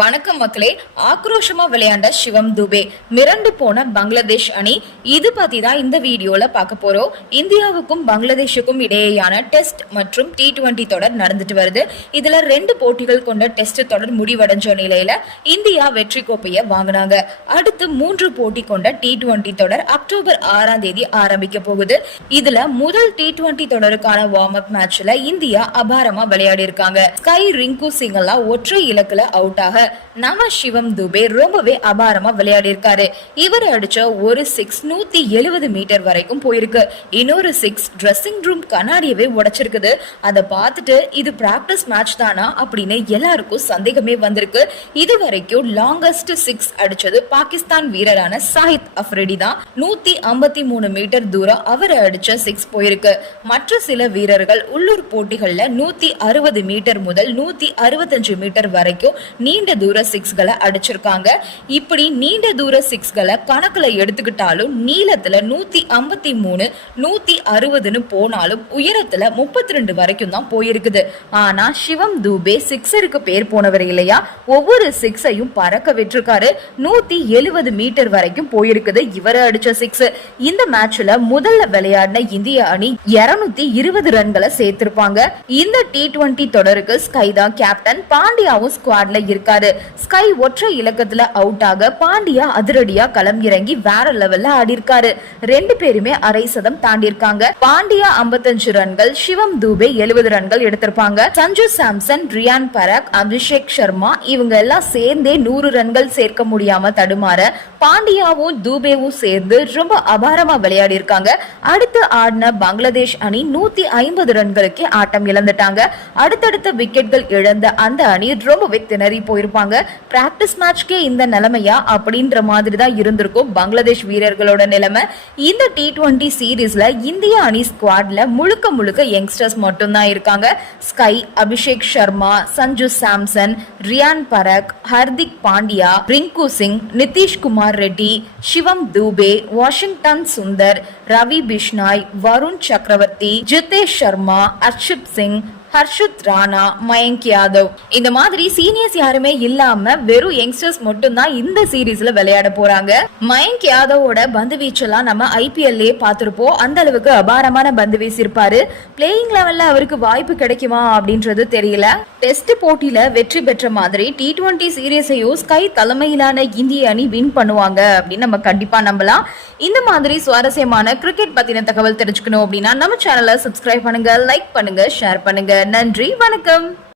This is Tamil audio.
வணக்கம் மக்களே. ஆக்ரோஷமா விளையாண்ட சிவம் துபே. மிரண்டு போன பங்களாதேஷ் அணி. இது பத்தி தான் இந்த வீடியோல பார்க்க போறோம். இந்தியாவுக்கும் பங்களாதேஷுக்கும் இடையேயான டெஸ்ட் மற்றும் டி டுவெண்டி தொடர் நடந்துட்டு வருது. இதுல ரெண்டு போட்டிகள் கொண்ட டெஸ்ட் தொடர் முடிவடைஞ்ச நிலையில இந்தியா வெற்றி கோப்பையை வாங்கினாங்க. அடுத்து மூன்று போட்டி கொண்ட டி டுவெண்டி தொடர் அக்டோபர் ஆறாம் தேதி ஆரம்பிக்க போகுது. இதுல முதல் டி டுவெண்டி தொடருக்கான வார்ம் அப் மேட்ச்ல இந்தியா அபாரமா விளையாடி இருக்காங்க. ஸ்கை ரிங்கு சிங் எல்லாம் ஒற்றை இலக்குல அவுட் ஆக நம சிவம் துபே ரொம்பவே அபாரமா விளையாடி இருக்காரு இவர் அடிச்ச ஒரு சிக்ஸ் நூத்தி எழுபது மீட்டர் வரைக்கும் போயிருக்கு. இன்னொரு சிக்ஸ் ட்ரெஸ்ஸிங் ரூம் கண்ணாடியவே உடைச்சிருக்குது. அதை பார்த்துட்டு இது பிராக்டிஸ் மேட்ச் தானா அப்படின்னு எல்லாருக்கும் சந்தேகமே வந்திருக்கு. இது வரைக்கும் லாங்கஸ்ட் சிக்ஸ் அடிச்சது பாகிஸ்தான் வீரரான சாஹித் அஃப்ரிடி தான். நூத்தி ஐம்பத்தி மூணு மீட்டர் தூரம் அவர் அடிச்ச சிக்ஸ் போயிருக்கு. மற்ற சில வீரர்கள் உள்ளூர் போட்டிகள்ல நூத்தி அறுபது மீட்டர் முதல் நூத்தி அறுபத்தஞ்சு மீட்டர் வரைக்கும் நீண்ட தூர சிக்ஸ்களை அடிச்சிருக்காங்க. இப்படி நீண்ட தூர சிக்ஸ்களை கணக்குல எடுத்துக்கிட்டாலும் நீளத்துல நூத்தி ஐம்பத்தி மூணு நூத்தி அறுபதுன்னு போனாலும் உயரத்துல முப்பத்தி ரெண்டு வரைக்கும் தான் போயிருக்குது. ஆனா சிவம் தூபே சிக்ஸருக்கு பேர் போனவர் இல்லையா? ஒவ்வொரு சிக்ஸையும் பறக்க விட்டுருக்காரு. நூத்தி எழுபது மீட்டர் வரைக்கும் போயிருக்குது இவர அடிச்ச சிக்ஸ். இந்த மேட்ச்ல முதல்ல விளையாடின இந்திய அணி இருநூத்தி இருபது ரன்களை சேர்த்திருப்பாங்க. இந்த டி டுவெண்டி தொடருக்கு ஸ்கைதா கேப்டன். பாண்டியாவும் ஸ்குவாட்ல இருக்காரு. ஸ்கை ஒற்றை இலக்கத்துல அவுட் ஆக பாண்டியா அதிரடியா களம் இறங்கி வேற லெவல்ல ஆடிருக்காரு. ரெண்டு பேருமே அரை சதம் தாண்டிருக்காங்க. பாண்டியா 55 ரன்கள் சிவம் தூபே 70 ரன்கள் எடுத்திருப்பாங்க. சஞ்சு சாம்சன் ரியான் பராக் அபிஷேக் சர்மா இவங்க எல்லாம் சேர்ந்தே நூறு ரன்கள் சேர்க்க முடியாம தடுமாற பாண்டியாவும் தூபேவும் சேர்ந்து ரொம்ப அபாரமா விளையாடி இருக்காங்க அடுத்து ஆடின பங்களாதேஷ் அணி நூத்தி ஐம்பது ரன்களுக்கே ஆட்டம் இழந்துட்டாங்க. அடுத்தடுத்த விக்கெட்கள் இழந்த அந்த அணி ரொம்பவே திணறி போயிருப்பாங்க பிராக்டிஸ் மேட்ச்க்கே இந்த நிலைமையா? அப்படின்ற மாதிரி தான் இருந்திருக்கும் பங்களாதேஷ் வீரர்களோட நிலைமை. இந்த டி ட்வெண்ட்டி சீரீஸ்ல இந்திய அணி ஸ்குவாட்ல முழுக்க முழுக்க யங்ஸ்டர்ஸ் மட்டும்தான் இருக்காங்க. Sky Abhishek Sharma Sanju Samson Riyan Parag Hardik Pandya Rinku Singh Nitish Kumar Reddy Shivam Dube Washington Sundar Ravi Bishnoi Varun Chakravarthy Jitesh Sharma அர்ஷிப் Singh ஹர்ஷுத் Rana Mayank Yadav. இந்த மாதிரி சீனியர்ஸ் யாருமே இல்லாம வெறும் யங்ஸ்டர்ஸ் மட்டும்தான் இந்த சீரீஸ்ல விளையாட போறாங்க. மயங்க் யாதவோட பந்து வீச்செல்லாம் நம்ம ஐபிஎல்லே பார்த்திருப்போம். அந்த அளவுக்கு அபாரமான பந்து வீசியிருப்பாரு. பிளேயிங் லெவல்ல அவருக்கு வாய்ப்பு கிடைக்குமா அப்படின்றது தெரியல. டெஸ்ட் போட்டியில வெற்றி பெற்ற மாதிரி டி டுவெண்ட்டி சீரீஸையும் ஸ்கை தலைமையிலான இந்திய அணி வின் பண்ணுவாங்க அப்படின்னு நம்ம கண்டிப்பா நம்பலாம். இந்த மாதிரி சுவாரஸ்யமான கிரிக்கெட் பத்தின தகவல் தெரிஞ்சுக்கணும் அப்படின்னா நம்ம சேனலை சப்ஸ்கிரைப் பண்ணுங்க லைக் பண்ணுங்க ஷேர் பண்ணுங்க. நன்றி வணக்கம்.